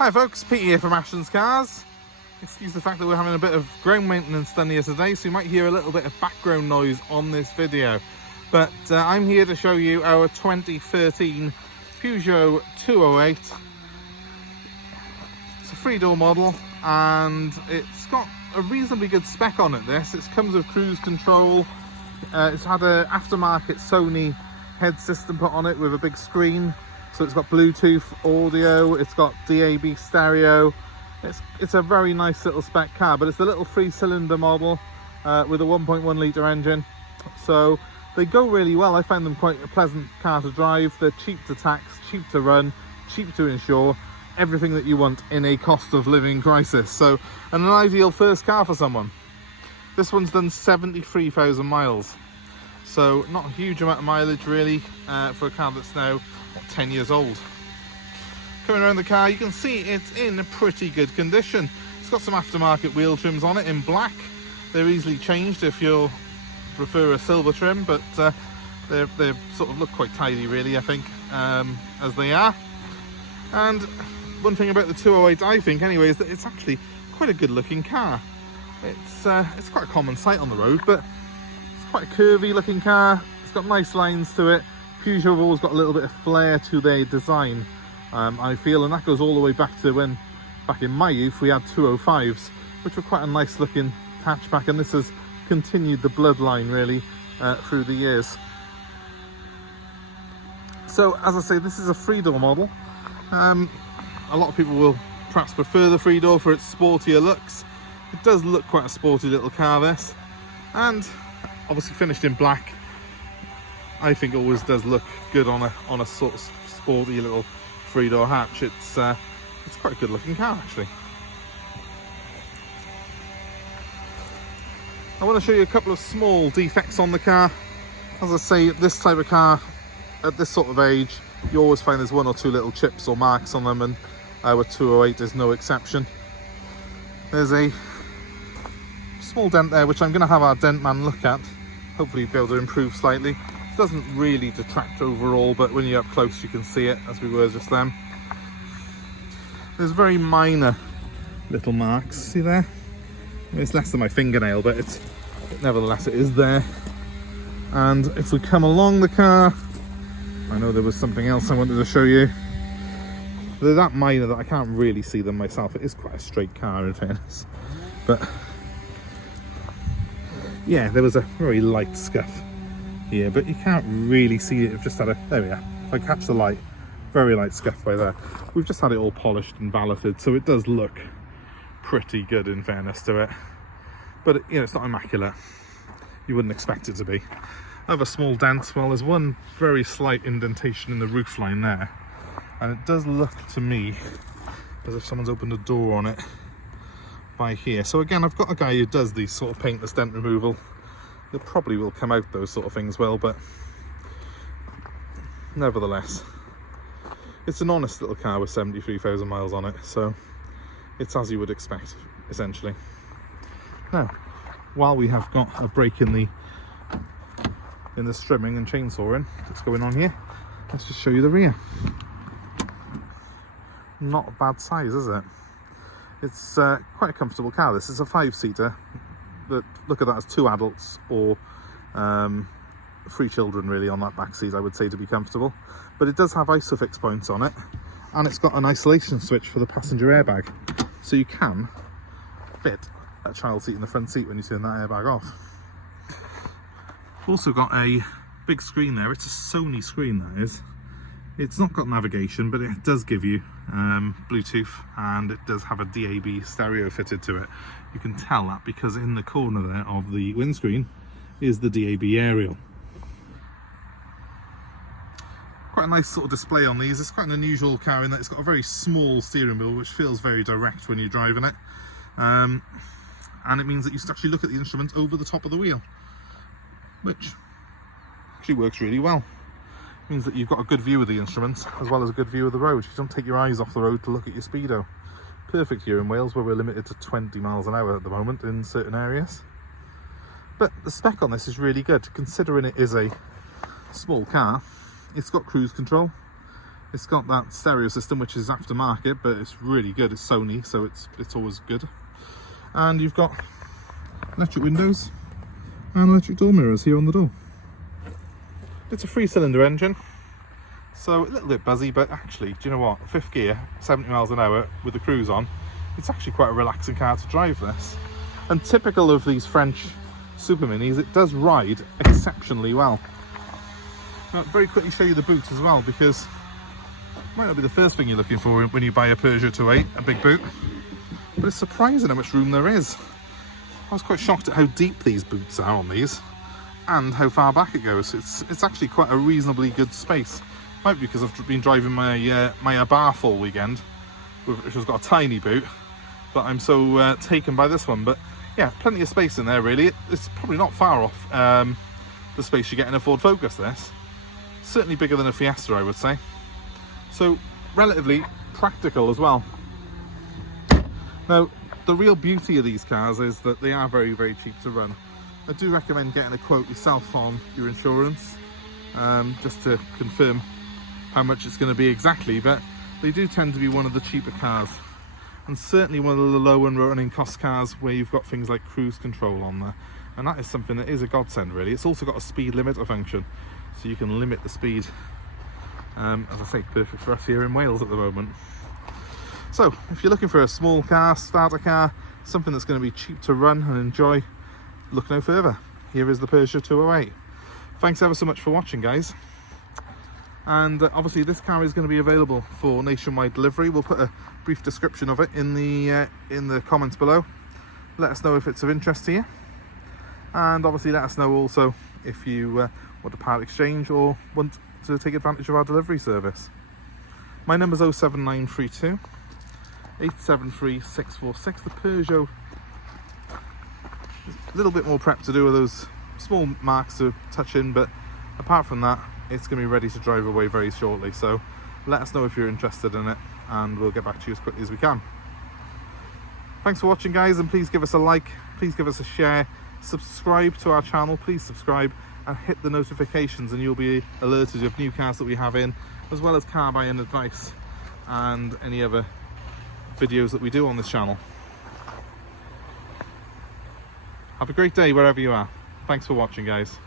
Hi folks, Pete here from Ashton's Cars. Excuse the fact that we're having a bit of ground maintenance done here today, so you might hear a little bit of background noise on this video. But I'm here to show you our 2013 Peugeot 208. It's a 3-door model and it's got a reasonably good spec on it. It comes with cruise control. It's had an aftermarket Sony head system put on it with a big screen. So it's got Bluetooth audio, it's got DAB stereo. It's a very nice little spec car, but it's a little 3-cylinder model with a 1.1 litre engine. So they go really well. I find them quite a pleasant car to drive. They're cheap to tax, cheap to run, cheap to insure. Everything that you want in a cost of living crisis. So an ideal first car for someone. This one's done 73,000 miles. So not a huge amount of mileage really for a car that's now 10 years old. Coming around the car, you can see it's in a pretty good condition. It's got some aftermarket wheel trims on it in black. They're easily changed if you prefer a silver trim, but they sort of look quite tidy really, I think, as they are. And one thing about the 208, I think anyway, is that it's actually quite a good looking car. It's quite a common sight on the road, but it's quite a curvy looking car. It's got nice lines to it. Peugeot have always got a little bit of flair to their design, I feel, and that goes all the way back to when, back in my youth, we had 205s, which were quite a nice looking hatchback, and this has continued the bloodline really through the years. So, as I say, this is a 3-door model. A lot of people will perhaps prefer the 3-door for its sportier looks. It does look quite a sporty little car, this, and obviously finished in black. I think always does look good on a sort of sporty little 3-door hatch. It's quite a good looking car actually. I want to show you a couple of small defects on the car. As I say, this type of car at this sort of age, you always find there's 1 or 2 little chips or marks on them, and our 208 is no exception. There's a small dent there which I'm going to have our dent man look at. Hopefully be able to improve slightly. Doesn't really detract overall, but when you're up close you can see it, as we were just then. There's very minor little marks, see there? I mean, it's less than my fingernail, but nevertheless it is there. And if we come along the car, I know there was something else I wanted to show you. They're that minor that I can't really see them myself. It is quite a straight car in fairness, but yeah, there was a very light scuff here, but you can't really see it. We've just had there we are. If I catch the light, very light scuff by there. We've just had it all polished and valeted, so it does look pretty good in fairness to it. But you know, it's not immaculate. You wouldn't expect it to be. Other small dents, well, there's one very slight indentation in the roof line there, and it does look to me as if someone's opened a door on it by here. So again, I've got a guy who does these sort of paintless dent removal. It probably will come out those sort of things well, but nevertheless, it's an honest little car with 73,000 miles on it, so it's as you would expect, essentially. Now, while we have got a break in the strimming and chainsawing that's going on here, let's just show you the rear. Not a bad size, is it? It's quite a comfortable car. This is a 5-seater. But look at that as 2 adults or 3 children really on that back seat, I would say, to be comfortable. But it does have isofix points on it, and it's got an isolation switch for the passenger airbag, so you can fit a child seat in the front seat when you turn that airbag off. Also got a big screen there. It's a Sony screen, that is. It's not got navigation, but it does give you Bluetooth, and it does have a DAB stereo fitted to it. You can tell that because in the corner there of the windscreen is the DAB aerial. Quite a nice sort of display on these. It's quite an unusual car in that it's got a very small steering wheel, which feels very direct when you're driving it. And it means that you actually look at the instruments over the top of the wheel, which actually works really well. Means that you've got a good view of the instruments as well as a good view of the road. You don't take your eyes off the road to look at your speedo. Perfect here in Wales, where we're limited to 20 miles an hour at the moment in certain areas. But the spec on this is really good, considering it is a small car. It's got cruise control, It's got that stereo system, which is aftermarket, but it's really good. It's Sony, so it's always good. And you've got electric windows and electric door mirrors here on the door. It's a 3-cylinder engine, so a little bit buzzy, but actually, do you know what? 5th gear, 70 miles an hour with the cruise on, it's actually quite a relaxing car to drive this. And typical of these French super minis, it does ride exceptionally well. Now, very quickly show you the boot as well, because it might not be the first thing you're looking for when you buy a Peugeot 208, a big boot, but it's surprising how much room there is. I was quite shocked at how deep these boots are on these, and how far back it goes. It's actually quite a reasonably good space. Might be because I've been driving my Abarth all weekend, which has got a tiny boot, but I'm so taken by this one. But yeah, plenty of space in there really. It's probably not far off the space you get in a Ford Focus this. Certainly bigger than a Fiesta, I would say. So relatively practical as well. Now, the real beauty of these cars is that they are very, very cheap to run. I do recommend getting a quote yourself on your insurance, just to confirm how much it's going to be exactly, but they do tend to be one of the cheaper cars, and certainly one of the low and running cost cars where you've got things like cruise control on there, and that is something that is a godsend really. It's also got a speed limiter function, so you can limit the speed, as I say, perfect for us here in Wales at the moment. So if you're looking for a small car, starter car, something that's going to be cheap to run and enjoy, look no further. Here is the Peugeot 208. Thanks ever so much for watching, guys. And obviously this car is going to be available for nationwide delivery. We'll put a brief description of it in the comments below. Let us know if it's of interest to you, and obviously let us know also if you want to part exchange or want to take advantage of our delivery service. My number's 07932 873 646. The Peugeot, a little bit more prep to do with those small marks to touch in, but apart from that, it's going to be ready to drive away very shortly. So let us know if you're interested in it, and we'll get back to you as quickly as we can. Thanks for watching, guys, and please give us a like, please give us a share, subscribe to our channel, please subscribe and hit the notifications, and you'll be alerted of new cars that we have in, as well as car buying advice and any other videos that we do on this channel. Have a great day wherever you are. Thanks for watching, guys.